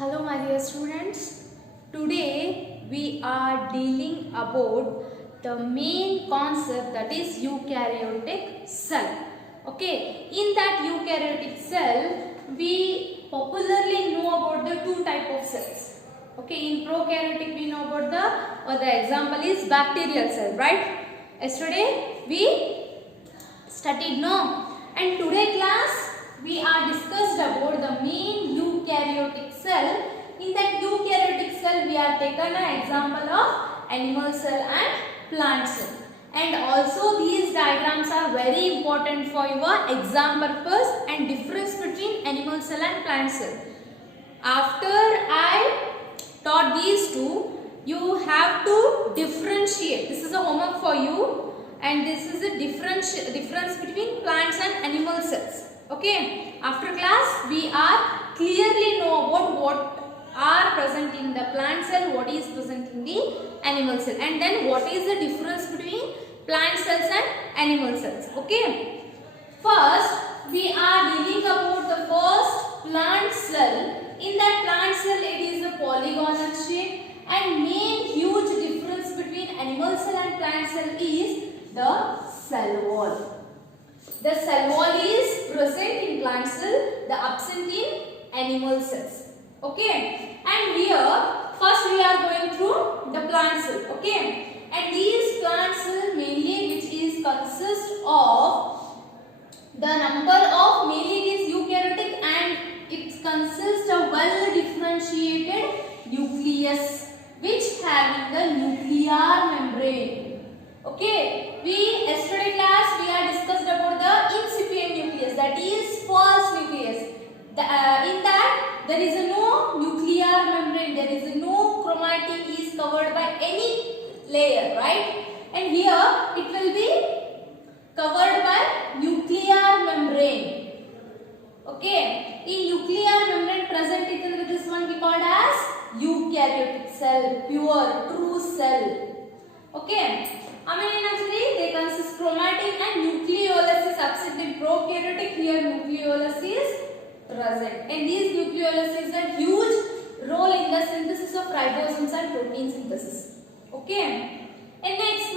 Hello my dear students, today we are dealing about the main concept, that is eukaryotic cell. Okay, in that eukaryotic cell we popularly know about the two type of cells. Okay, in prokaryotic we know about the example is bacterial cell, right? Yesterday we studied, no? And today class we are discussed about the main eukaryotic cell. In that eukaryotic cell we are taken an example of animal cell and plant cell. And also these diagrams are very important for your exam purpose and difference between animal cell and plant cell. After I taught these two, you have to differentiate. This is a homework for you, and this is a difference between plants and animal cells. Okay, after class we are clearly know about what are present in the plant cell, what is present in the animal cell, and then what is the difference between plant cells and animal cells. Okay, first we are dealing about the first plant cell. In that plant cell it is a polygonal shape, and main huge difference between animal cell and plant cell is the cell wall. The cell wall is present in plant cell, the absent in animal cells. Okay, and here first we are going through the plant cell. Okay, and these plant cell mainly which is consist of the number of, mainly it is eukaryotic and it consists of well differentiated nucleus which having the nuclear membrane. Okay, we yesterday class we are discussed about the incipient nucleus, that is false nucleus. In that there is no nuclear membrane, there is no chromatin is covered by any layer, right? And here it will be covered by nuclear membrane. Okay, in nuclear membrane present in this one we called as eukaryotic cell, pure true cell. Okay. They consist chromatin and nucleolus is absent in prokaryotic. Here nucleolus is present, and these nucleolus is a huge role in the synthesis of ribosomes and protein synthesis. Okay, and next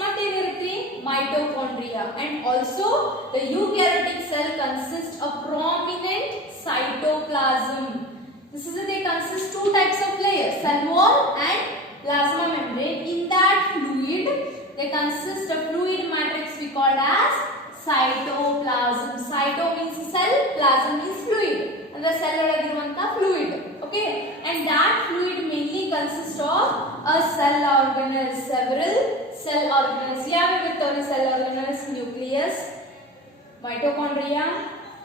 mitochondria, and also the eukaryotic cell consists of prominent cytoplasm. This is they consist two types of layers, cell wall and plasma membrane. In that fluid they consist of fluid matrix we called as cytoplasm. Cyto means cell, plasm means fluid, and the cell odagiruvanta fluid. Okay, and that fluid mainly consists of a cell organelles, several cell organelles. Here we will cell organelles: nucleus, mitochondria,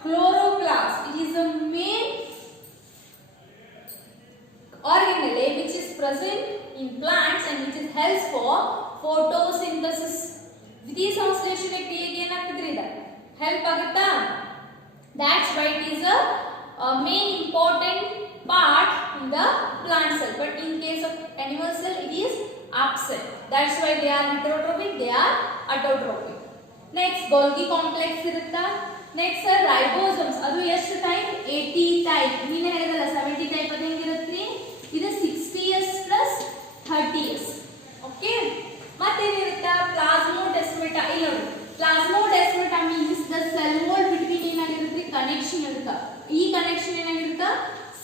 chloroplast. It is the main organelle which is present in plants and which is helps for photosynthesis. Vidhi ಸಂಶ್ಲೇಷಣೆ ಕ್ರಿಯೆಗೆ ಏನಾಗ್ತಿದ್ರಿ ಇದು help ಆಗುತ್ತಾ? That's why it is a main important part in the plant cell, but in case of animal cell it is absent. That's why they are heterotrophic, they are autotrophic. Next Golgi complex irutta. Next ribosomes, adu ಎಷ್ಟು type? 80 type. ನೀನೇ ಹೇಳಿದಲ್ಲ 70 type ಅದು ಹೆಂಗಿರುತ್ತೆ? ಇದು 60s plus 30s. Okay, ಮತ್ತೆ ಏನಿರುತ್ತೆ? Plasmodesmata. ಇಲ್ಲಿ ನೋಡಿ, plasmodesmata means the cell wall between ಏನಾಗಿರುತ್ತೆ? ಕನೆಕ್ಷನ್ ಇರುತ್ತೆ. ಈ ಕನೆಕ್ಷನ್ ಏನಾಗಿರುತ್ತೆ?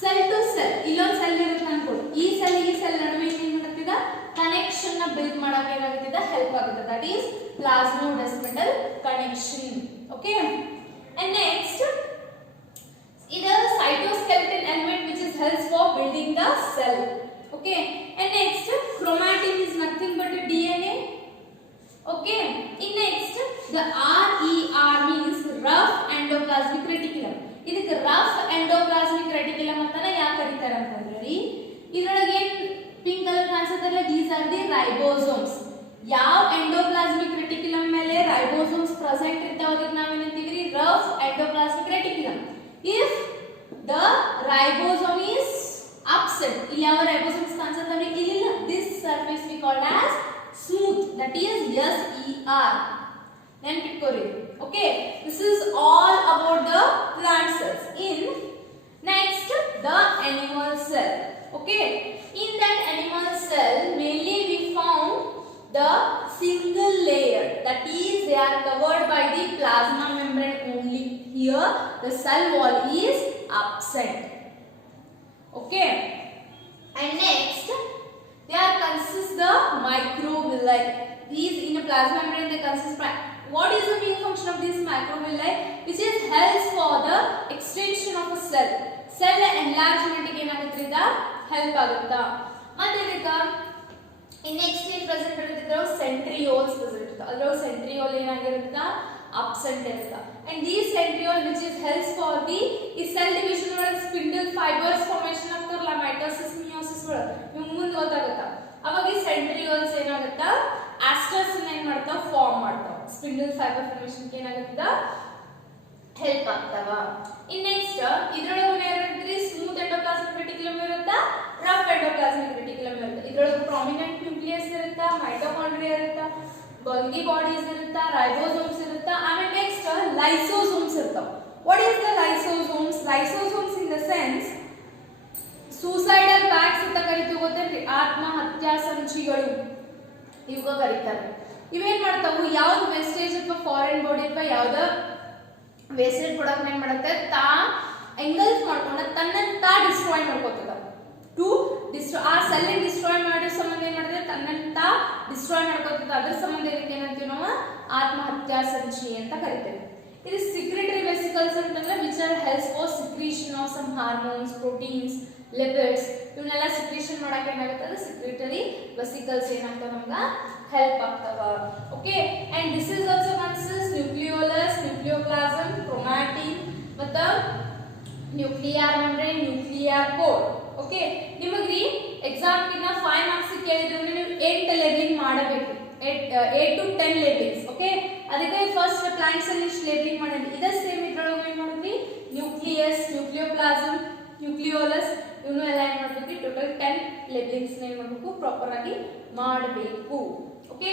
Cell to cell. ಇಲ್ಲೊಂದು ಸೆಲ್ ಇರುತ್ತೆ ಅನ್ಕೊಳ್ಳಿ, ಈ ಸೆಲ್ ನಡುವೆ ಏನು ಮಾಡುತ್ತಿದೆ? ಕನೆಕ್ಷನ್ ನ ಬಿಲ್ಡ್ ಮಾಡಕ್ಕೆ ಏನಾಗುತ್ತಿದೆ? ಹೆಲ್ಪ್ ಆಗುತ್ತೆ. That is plasmodesmatal connection. Okay, and next is a cytoskeleton element which is helps for building the cell. Okay, and next chromatin is nothing but a DNA. Okay, in next the RER means rough endoplasmic reticulum. ಇದಕ್ಕೆ rough endoplasmic reticulum ಅಂತಾನೆ ಯಾಕೆ ಕರೀತಾರೆ ಅಂತಂದ್ರೆ, ಇದರೊಳಗೆ pink colour ಕಾಣಿಸುತ್ತಲ್ಲ, these are the ribosomes. ಯಾವ endoplasmic reticulum ಮೇಲೆ ribosomes present ಇರ್ತಾವೆ ಅದಕ್ಕೆ ನಾವು ಏನಂತೀವಿ? Rough endoplasmic reticulum. If the ribosome is absent, ಇಲ್ಲಿ ಯಾವ ರೈಬೋಸೋಮ್ಸ್ ಕಾಣಿಸುತ್ತವೆ? ಇಲ್ಲ, this surface we called as smooth, that is SER. ನೆನಪಿಟ್ಕೋರಿ. Okay, this is all about the plant cells. In next the animal cell. Okay, in that animal cell mainly we found the single layer, that is they are covered by the plasma membrane only. Here the cell wall is absent. Okay, and next they are consist the microvilli. These in a plasma membrane they consist. What is the main function of this microvilli? Which is helps for the extension of a cell. Cell enlargement ಗೆ ಏನಾಗುತ್ತಾ help ಆಗುತ್ತಾ. ಮತ್ತೆ ಇದಕ್ಕೆ in next in present ಇರುತ್ತಿದ್ರು centrioles present ಇರುತ್ತೆ. ಅದರ centriole ಏನಾಗಿರುತ್ತಾ absent ಇರುತ್ತೆ. And these centriole which is helps for the cell division ಒಳಗೆ spindle fibers formation ಆಗ್ತಾರಲ್ಲ mitosis meiosis ಒಳಗೆ ನಿಮಗೆ ಮುಂದೆ ಗೊತ್ತಾಗುತ್ತಾ. ಅವಾಗ ಈ centrioles ಏನಾಗುತ್ತಾ asters ಏನ್ ಮಾಡ್ತಾವ ಫಾರ್ಮ್ ಮಾಡ್ತಾವ. spindle fiber formation ಗೆ ಏನಾಗುತ್ತಾ ಹೆಲ್ಪ್ ಆಗ್ತಾವ. ಇನ್ ನೆಕ್ಸ್ಟ್ ಇದರೊಳಗೆ ಏನಿರುತ್ತೆ ಸ್ಮೂತ್ ಎಂಡೋಪ್ಲಾಸ್ಮಿಕ್ ರೆಟಿಕ್ಯುಲಮ್ ಇರುತ್ತಾ ರಫ್ ಎಂಡೋಪ್ಲಾಸ್ಮಿಕ್ ರೆಟಿಕ್ಯುಲಮ್ ಇರುತ್ತೆ. ಇದರೊಳಗೆ ಪ್ರಾಮಿನೆಂಟ್ ನ್ಯೂಕ್ಲಿಯಸ್ ಇರುತ್ತಾ ಮೈಟೋಕಾಂಡ್ರಿಯಾ ಇರುತ್ತಾ ಗೋಲ್ಗಿ ಬಾಡೀಸ್ ಇರುತ್ತಾ ರೈಬೋಸೋಮ್ಸ್ ಇರುತ್ತಾ ಆಮೇಲೆ ನೆಕ್ಸ್ಟ್ ಲೈಸೋಸೋಮ್ಸ್ ಇರ್ತಾವ. What is the lysosomes? Lysosomes in the sense suicidal bags ಅಂತ ಕರಿತೀವಿ ಗೊತ್ತೇನ್ರಿ, ಆತ್ಮಹತ್ಯಾ ಸಂಚಿಗಳು ಇವಾಗ ಕರೀತಾರೆ. ಇವೇನ್ ಮಾಡ್ತಾವು ಯಾವ್ದು ವೇಸ್ಟೇಜ್ ಅಥವಾ ಫಾರಿನ್ ಬಾಡಿ ಅಥವಾ ಯಾವ್ದ ವೇಸ್ಟೇಜ್ ಪ್ರಾಡಕ್ಟ್ ಏನ್ ಮಾಡುತ್ತೆ ತಾ ಎಂಗಲ್ಫ್ ಮಾಡ್ಕೊಂಡ ತನ್ನನ್ನು ತಾ ಡಿಸ್ಟ್ರಾಯ್ ಮಾಡ್ಕೋತದ. ಟು ಡಿಸ್ಟ್ರಾಯ್ ಆ ಸೆಲ್ ಡಿಸ್ಟ್ರಾಯ್ ಮಾಡೋ ಸಂಬಂಧ ಏನ್ ಮಾಡ್ತದೆ ತನ್ನನ್ನು ತಾ ಡಿಸ್ಟ್ರಾಯ್ ಮಾಡ್ಕೋತದ. ಅದರ ಸಂಬಂಧ ಇದಕ್ಕೆ ಏನಂತೀವಿ ನಾವು ಆತ್ಮಹತ್ಯಾ ಸಂಚಿ ಅಂತ ಕರಿತೇವೆ. ಇದು secretory vesicles ಅಂತಂದ್ರೆ which are helps for secretion of some hormones, proteins, lipids ಇವನ್ನೆಲ್ಲ secretion ಮಾಡಕ್ಕೆ ಏನಾಗುತ್ತೆ ಅದು secretory vesicles ಏನಾಗ್ತಾವ ನಮಗೆ ಹೆಲ್ಪ್ ಆಗ್ತಾವ. Okay, and this is also consists nucleolus, nucleoplasm, chromatin ಮತ್ತು nuclear membrane, nuclear core. Okay, ನಿಮಗೆ ಎಕ್ಸಾಮ್ ಗಿನ್ನ 5 ಮಾರ್ಕ್ಸ್ ಕೇಳಿದ್ರೆ ನೀವು 8 ಲೇಬಲಿಂಗ್ ಮಾಡಬೇಕು. 8 to 10 ಲೇಬಲಿಂಗ್ಸ್. ಓಕೆ, ಅದಕ್ಕೆ ಫಸ್ಟ್ ಪ್ಲಾಂಟ್ಸ್ ಅಲ್ಲಿ ಲೇಬಲಿಂಗ್ ಮಾಡಿದ್ವಿ. ಇದ ಸೇಮ್ ಇದ್ರೊಳಗೆ ಏನು ಮಾಡಿದ್ವಿ ನ್ಯೂಕ್ಲಿಯಸ್, ನ್ಯೂಕ್ಲಿಯೋಪ್ಲಾಸಮ್, ನ್ಯೂಕ್ಲಿಯೋಲಸ್ ಇವನು ಎಲ್ಲ ಏನು ಮಾಡಬೇಕು ಟೋಟಲ್ 10 ಲೇಬಲಿಂಗ್ಸ್ ಏನು ಮಾಡಬೇಕು ಪ್ರಾಪರ್ ಆಗಿ ಮಾಡಬೇಕು. Okay,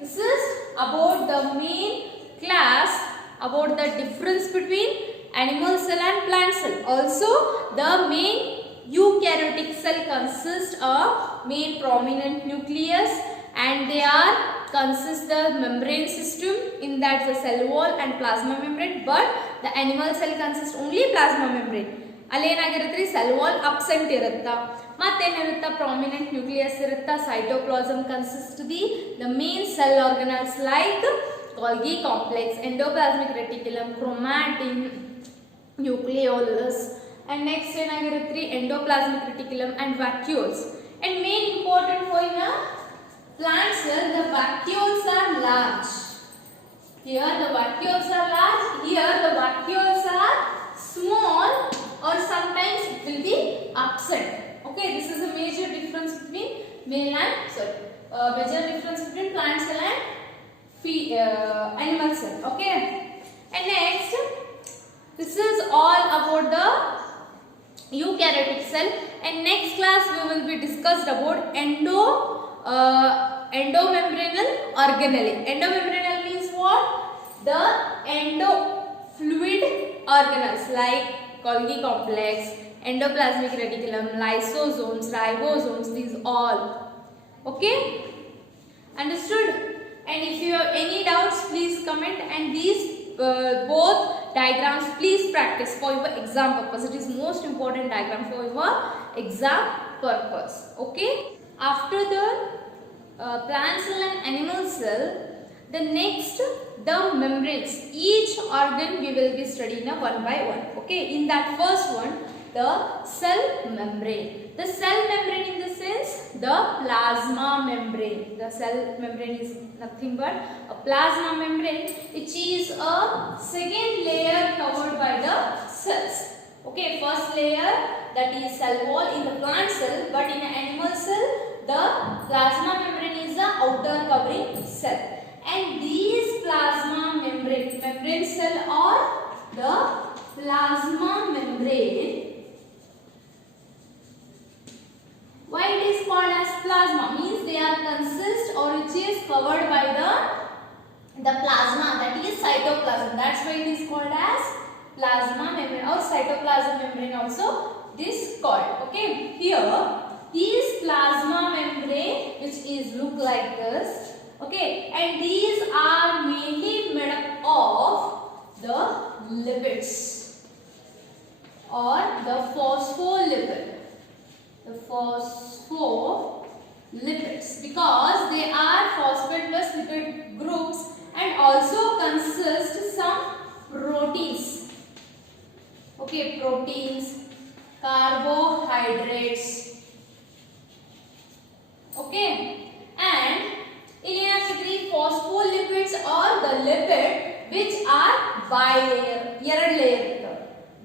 this is about the main clause about the difference between animal cell and plant cell. Also the main eukaryotic cell consists of main prominent nucleus and they are consist the membrane system, in that the cell wall and plasma membrane, but the animal cell consists only plasma membrane. ಅಲ್ಲಿ ಏನಾಗಿರುತ್ತೆ cell wall absent ಇರುತ್ತಾ, ಮತ್ತೇನಿರುತ್ತಾ prominent nucleus ಇರುತ್ತಾ, cytoplasm consist the main cell organelles like Golgi complex, endoplasmic reticulum, chromatin, nucleolus, and next ಏನಾಗಿರುತ್ತೆ endoplasmic reticulum and vacuoles. And main important for in a plant cell the vacuoles are large. Here the vacuoles are large, here the vacuoles are small or sometimes it will be absent. Okay, this is a major difference between major difference between plant cell and animal cell. Okay, and next this is all about the eukaryotic cell, and next class we will be discussed about endomembranal organelle. Endomembranal means what? The endofluid organelles like Golgi complex, endoplasmic reticulum, lysosomes, ribosomes, these all. Okay, understood? And if you have any doubts please comment, and these both diagrams please practice for your exam purpose. It is most important diagram for your exam purpose. Okay, after the plant cell and animal cell, the next the membranes, each organ we will be studying one by one. Okay, in that first one the cell membrane. The cell membrane in the sense the plasma membrane. The cell membrane is nothing but a plasma membrane which is a second layer covered by the cells. Okay, first layer that is cell wall in the plant cell, but in an animal cell the plasma membrane is the outer covering cell. And these plasma membrane cell or the plasma membrane, why it is called as plasma means they are consist or which is covered by the plasma, that is cytoplasm. That's why it is called as plasma membrane or cytoplasm membrane also this called. Okay, here is plasma membrane which is look like this. Okay, and these are mainly made up of the lipids or the phospholipid. The phospholipids, because they are phosphate plus lipid groups and also consist some proteins. Okay, proteins, carbohydrates. Okay, and the phospholipids or the lipid which are bilayer,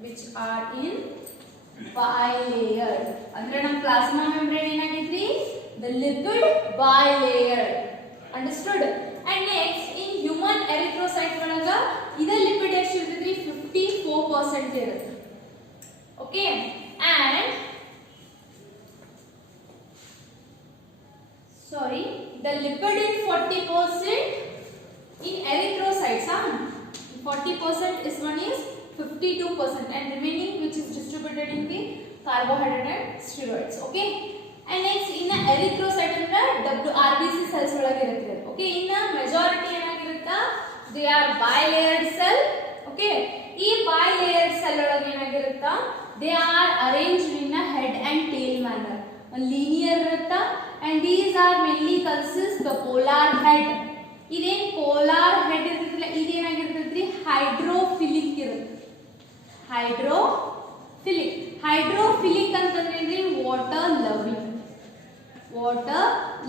which are in bilayer. Andre nam plasma membrane enagitri, the lipid bilayer. Understood? And next, in human erythrocyte olaga ida lipid ಎಷ್ಟು ಇರ್ತೈತಿ 54% ಇರುತ್ತೆ. Okay, and sorry, the lipid in 40% in erythrocytes, 40% is one is 52% and remaining which is distributed in the carbohydrate and steroids. Okay, and next in the erythrocyte and RBC cells ಒಳಗೆ ಇರುತ್ತೆ. Okay, in the majority ಏನಾಗಿರುತ್ತಾ they are bilayered cell. Okay, ಈ bilayered cell ಒಳಗೆ ಏನಾಗಿರುತ್ತಾ they are arranged in a head and tail manner. A linear ಇರುತ್ತಾ and these are mainly consist the polar head. ಇದೇನ್ polar head ಇರ್ತೈತಿಲ್ಲ ಇದೇನಾಗಿರ್ತೈತ್ರಿ hydrophilic ಇರುತ್ತೆ. hydrophilic ಅಂತಂದ್ರೆ water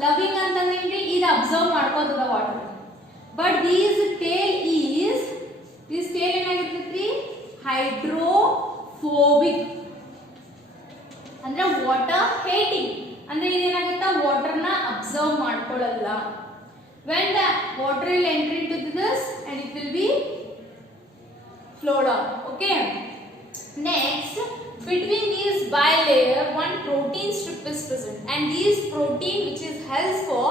loving ಅಂತಂದ್ರೆ ಇದು observe ಮಾಡ್ಕೋತದ water. But this tail ಏನಾಗಿರ್ತೈತ್ರಿ hydrophobic ಅಂದ್ರೆ water hating ಅಂದ್ರೆ ಇದೇನಾಗುತ್ತಾ water ನ observe ಮಾಡ್ಕೊಳ್ಳಲ್ಲ. when the water will enter into this and it will be flow down. Okay, next between these bilayer one protein strip is present and this protein which is helps for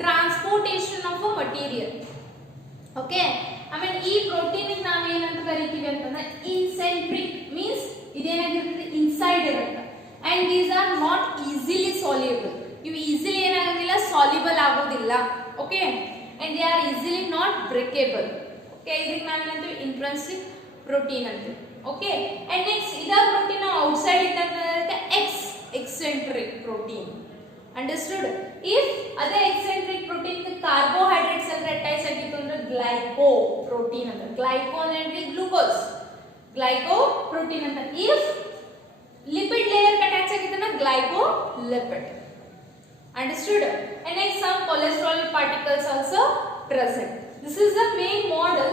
transportation of a material. Okay, I mean ಈ protein ಗೆ ನಾವು ಏನಂತ ಕರೀತೀವಿ ಅಂತಂದ್ರೆ incentric means ಇದೇನಾಗಿರುತ್ತೆ inside ಇರುತ್ತೆ and these are not easily soluble. ಇವು easily ಏನಾಗೋದಿಲ್ಲ soluble ಆಗೋದಿಲ್ಲ. Okay, and they are easily not breakable. Okay, ಇದಕ್ಕೆ ನಾವು ಏನಂತೀವಿ intrinsic protein ಅಂತೀವಿ. Okay, and next ಇದ protein outside ಇದ್ದಂತೆ eccentric protein. Understood? If other eccentric protein the carbohydrates ಅಂದ್ರೆ ಅಟ್ಯಾಚ್ ಆಗಿತ್ತು ಅಂದ್ರೆ glycoprotein ಅಂತ. glyco ಅಂದ್ರೆ glucose, glycoprotein ಅಂತ. if lipid layer ಅಟ್ಯಾಚ್ ಆಗಿತ್ತಂದ್ರೆ glycolipid. Understood? And next some cholesterol particles also present. This is the main model.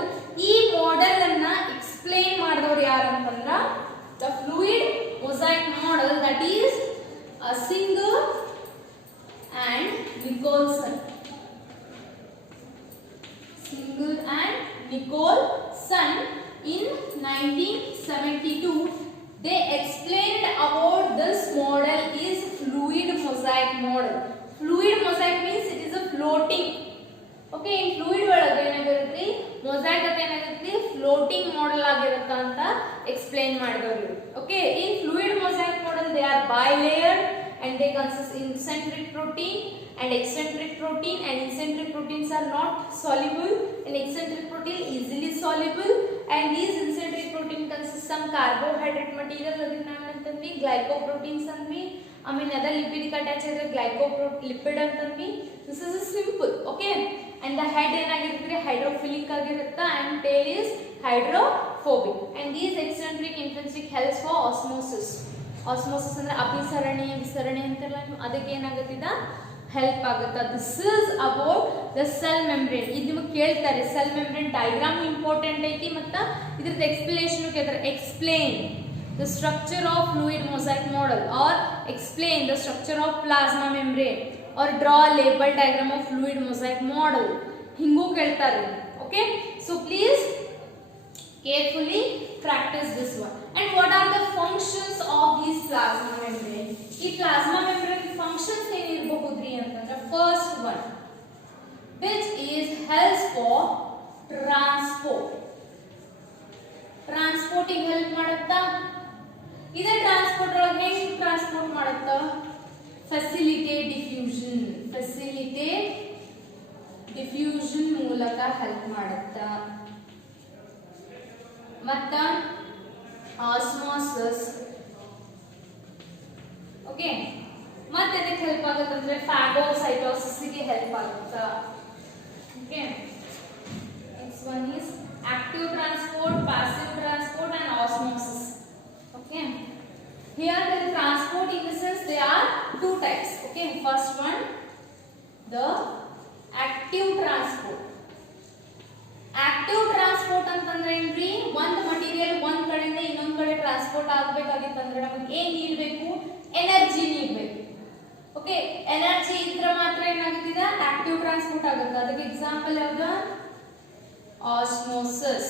ಈ model ಅನ್ನ explain ಮಾಡಿದವರು ಯಾರು ಅಂತಂದ್ರೆ the fluid mosaic model, that is Singer and Nicholson. In 1972 they explained about this model is fluid mosaic model. Fluid mosaic means it is a floating. Okay, in fluid ಒಳಗೆ ಏನಾಗಿರುತ್ತೆ mosaic ಅಂತ ಏನಾಗಿರುತ್ತೆ floating model ಆಗಿರುತ್ತೆ ಅಂತ explain ಮಾಡಿದವರು. Okay, in fluid mosaic model they are bilayered and they consist incentric protein and eccentric protein, and incentric proteins are not soluble and eccentric protein easily soluble, and these incentric protein consist some carbohydrate material ಅದನ್ನ ನಾವು ಅಂತಂದ್ವಿ glycoproteins ಅಂದ್ವಿ. I mean other lipid attached ಇದ್ರೆ glycolipid ಅಂತಂದ್ವಿ. This is simple. Okay, and the head ಏನಾಗಿರುತ್ತೆ hydrophilic ಆಗಿರುತ್ತೆ and tail is hydrophobic, and these eccentric intrinsic helps for osmosis ಅಂದ್ರೆ ಅಭಿಸರಣಿ ವಿಸರಣೆ ಅಂತೆಲ್ಲ ಅದಕ್ಕೆ ಏನಾಗುತ್ತಿದ help ಆಗುತ್ತೆ. This is about the cell membrane. ಇದು ನಿಮಗೆ ಕೇಳ್ತಾರೆ ಸೆಲ್ ಮೆಂಬ್ರೇನ್ ಡಯಾಗ್ರಾಮ್ ಇಂಪಾರ್ಟೆಂಟ್ ಐತಿ ಮತ್ತು ಇದ್ರದ್ದು ಎಕ್ಸ್ಪ್ಲನೇಷನ್ ಕೇಳ್ತಾರೆ. Explain the structure of fluid mosaic model or explain the structure of plasma membrane or draw a label diagram of fluid mosaic model ಹಿಂಗೂ ಕೇಳ್ತಾರೆ. Okay, so please carefully practice this one. And what are the functions of this plasma membrane? ಈ plasma membrane functions ಏನಿರಬಹುದ್ರಿ ಅಂತಂದ್ರೆ first one which is helps for transporting help ಮಾಡುತ್ತಾ. ಇದ transport ಒಳಗೆ facilitate diffusion ಮೂಲಕ help ಮಾಡುತ್ತಾ. ಮತ್ತ osmosis okay ಮತ್ತೆ ಇದಕ್ಕೆ ಹೆಲ್ಪ್ ಆಗುತ್ತಂದ್ರೆ ಫಾಗೋಸೈಟೋಸಿಸ್ ಗೆ ಹೆಲ್ಪ್ ಆಗುತ್ತಾ. Okay next one is active transport, passive transport and osmosis. Okay, here the transport in the sense there are two types. Okay, first one the active transport. Active transport ಅಂತಂದ್ರೆ ಏನ್ರಿ, ಒಂದು material ಒಂದ್ ಕಡೆಯಿಂದ ಇನ್ನೊಂದ್ ಕಡೆ transport ಆಗಬೇಕಾಗಿತ್ತಂದ್ರೆ ನಮಗೆ ಏನ್ ನೀಡಬೇಕು, ಎನರ್ಜಿ ನೀಡಬೇಕು. ಓಕೆ, ಎನರ್ಜಿ ಇದ್ರೆ ಮಾತ್ರ ಏನಾಗುತ್ತಿದೆ, ಆಕ್ಟಿವ್ ಟ್ರಾನ್ಸ್ಪೋರ್ಟ್ ಆಗುತ್ತೆ. ಅದಕ್ಕೆ ಎಕ್ಸಾಂಪಲ್ ಯಾವುದು, osmosis.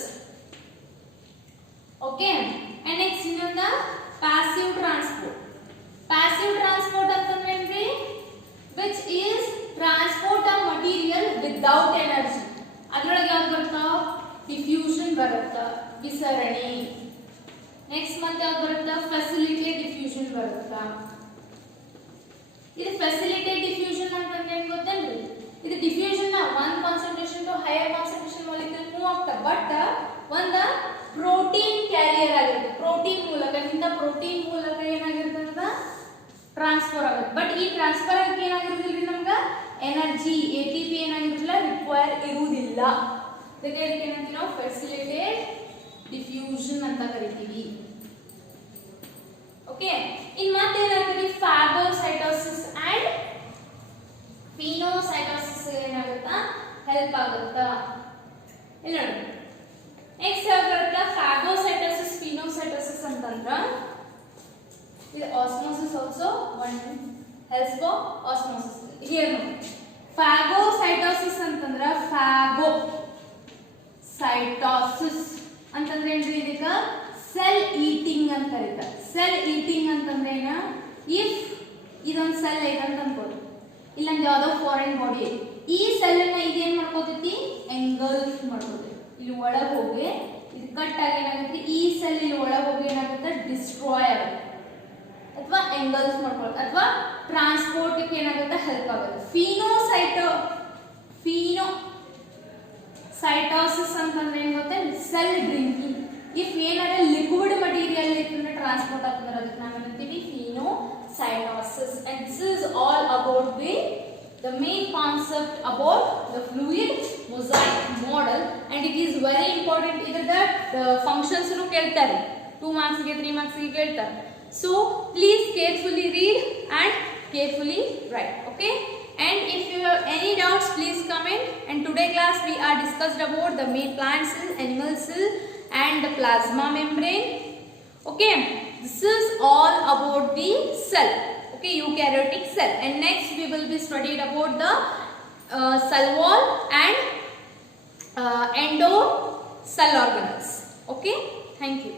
Okay, and next ಇನ್ನೊಂದು passive transport. Passive transport ಅಂತಂದ್ರೆ ಏನ್ರಿ, which is transport of material without energy. ಅದರೊಳಗೆ ಯಾವ್ದು ಬರುತ್ತಾ, ಡಿಫ್ಯೂಷನ್ ಬರುತ್ತಾ, ವಿಸರಣೆ. ನೆಕ್ಸ್ಟ್ ಮತ್ತೆ ಯಾವ್ದು ಬರುತ್ತಾ, ಫೆಸಿಲಿಟೇಟ್ ಡಿಫ್ಯೂಷನ್ ಬರುತ್ತಾ. ಇದು ಫೆಸಿಲಿಟೇಟ್ ಡಿಫ್ಯೂಷನ್ ಅಂತಂದ್ರೆ ಏನ್ ಗೊತ್ತೇನ್ರಿ, ಇದು ಡಿಫ್ಯೂಷನ್ ನ one concentration to higher concentration molecule move ಆಗ್ತಾ, ಬಟ್ ಒಂದು ಪ್ರೋಟೀನ್ ಕ್ಯಾರಿಯರ್ ಆಗಿರುತ್ತೆ. ಪ್ರೋಟೀನ್ ಮೂಲಕ ಪ್ರೋಟೀನ್ ಮೂಲಕ ಏನಾಗಿರುತ್ತೆ, ಟ್ರಾನ್ಸ್ಫರ್ ಆಗುತ್ತೆ. ಬಟ್ ಈ ಟ್ರಾನ್ಸ್ಫರ್ ಆಗಿ ಏನಾಗಿರುದಿಲ್ಲ, ನಮ್ಗೆ ಎನರ್ಜಿ ATP ಏನಾಗಿರುದಿಲ್ಲ, ರಿಕ್ವೈರ್ ಇರುವುದಿಲ್ಲ. ಅದಕ್ಕೆ ಏನಂತೀವಿ ನಾವು, ಫೆಸಿಲಿಟೇಟ್ ಡಿಫ್ಯೂಷನ್ ಅಂತ ಕರಿತೀವಿ. ಓಕೆ, ಇನ್ ಮತ್ತೆ ಏನಾಗ್ತದೆ, ಫಾಗೋಸೈಟೋಸಿಸ್ ಅಂಡ್ ಫಿನೋಸೈಟೋಸಿಸ್ ಏನಾಗುತ್ತಾ, ಹೆಲ್ಪ್ ಆಗುತ್ತಾ. ಇಲ್ಲಿ ನೋಡಿ, ನೆಕ್ಸ್ಟ್ ಯಾವ ಬರುತ್ತಾ, ಫಾಗೋಸೈಟೋಸಿಸ್, ಫಿನೋಸೈಟೋಸಿಸ್ ಅಂತಂದ್ರ ಇದು osmosis also one helps for osmosis. Here ನೋಡಿ, ಫಾಗೋಸೈಟೋಸಿಸ್ ಅಂತಂದ್ರ ಫಾಗೋಸೈಟೋಸಿಸ್ ಅಂತಂದ್ರೆ ಏನ್ರಿ, ಇದಕ್ಕೆ ಸೆಲ್ ಈಟಿಂಗ್ ಅಂತ ಕರೀತಾರೆ. ಸೆಲ್ ಈಟಿಂಗ್ ಅಂತಂದ್ರೆ ಏನ, ಇಫ್ ಇದೊಂದು ಸೆಲ್ ಐತೆ ಅಂತ ಅನ್ಕೊಳ್ಳಿ, ಇಲ್ಲೊಂದು ಯಾವ್ದೋ ಫಾರಿನ್ ಬಾಡಿ ಐತಿ, ಈ ಸೆಲ್ ಅನ್ನ ಇದೇನ್ ಮಾಡ್ಕೋತೈತಿ, ಎಂಗಲ್ಫ್ ಮಾಡ್ಕೋತೈತಿ. ಇಲ್ಲಿ ಒಳಗೆ ಹೋಗಿ ಇದು ಕಟ್ ಆಗಿ ಏನಾಗುತ್ತೆ, ಈ ಸೆಲ್ ಇಲ್ಲಿ ಒಳಗೆ ಹೋಗಿ ಏನಾಗುತ್ತೆ, ಡಿಸ್ಟ್ರಾಯ್ ಆಗುತ್ತೆ ಅಥವಾ ಎಂಗಲ್ಫ್ ಮಾಡ್ಕೊಳ್ಳುತ್ತೆ ಅಥವಾ ಟ್ರಾನ್ಸ್ಪೋರ್ಟ್ ಏನಾಗುತ್ತೆ, ಹೆಲ್ಪ್ ಆಗುತ್ತೆ. ಫಿನೋಸೈಟೋಸಿಸ್ ಅಂತಂದ್ರೆ ಏನ್ ಗೊತ್ತಾ, ಸೆಲ್ ಡ್ರಿಂಕಿಂಗ್. ಇಫ್ ಏನಾರ ಲಿಕ್ವಿಡ್ ಮಟೀರಿಯಲ್ ಇತ್ತಂದ್ರೆ ಟ್ರಾನ್ಸ್ಪೋರ್ಟ್ ಆಗ್ತದೆ, ಅದಕ್ಕೆ ನಾವು ಏನಂತೀವಿ, ಫಿನೋಸೈಟೋಸಿಸ್. And this is all about the main concept about the fluid mosaic model, and it is very important. Either that the functions nu keltare 2 marks ge 3 marks ge keltare, so please carefully read and carefully write. Okay, and if you have any doubts, please comment. And today class we are discussed about the main plant cell, animal cell and the plasma membrane. Okay, this is all about the cell. Okay, eukaryotic cell. And next we will be studied about the cell wall and endo cell organelles. Okay, thank you.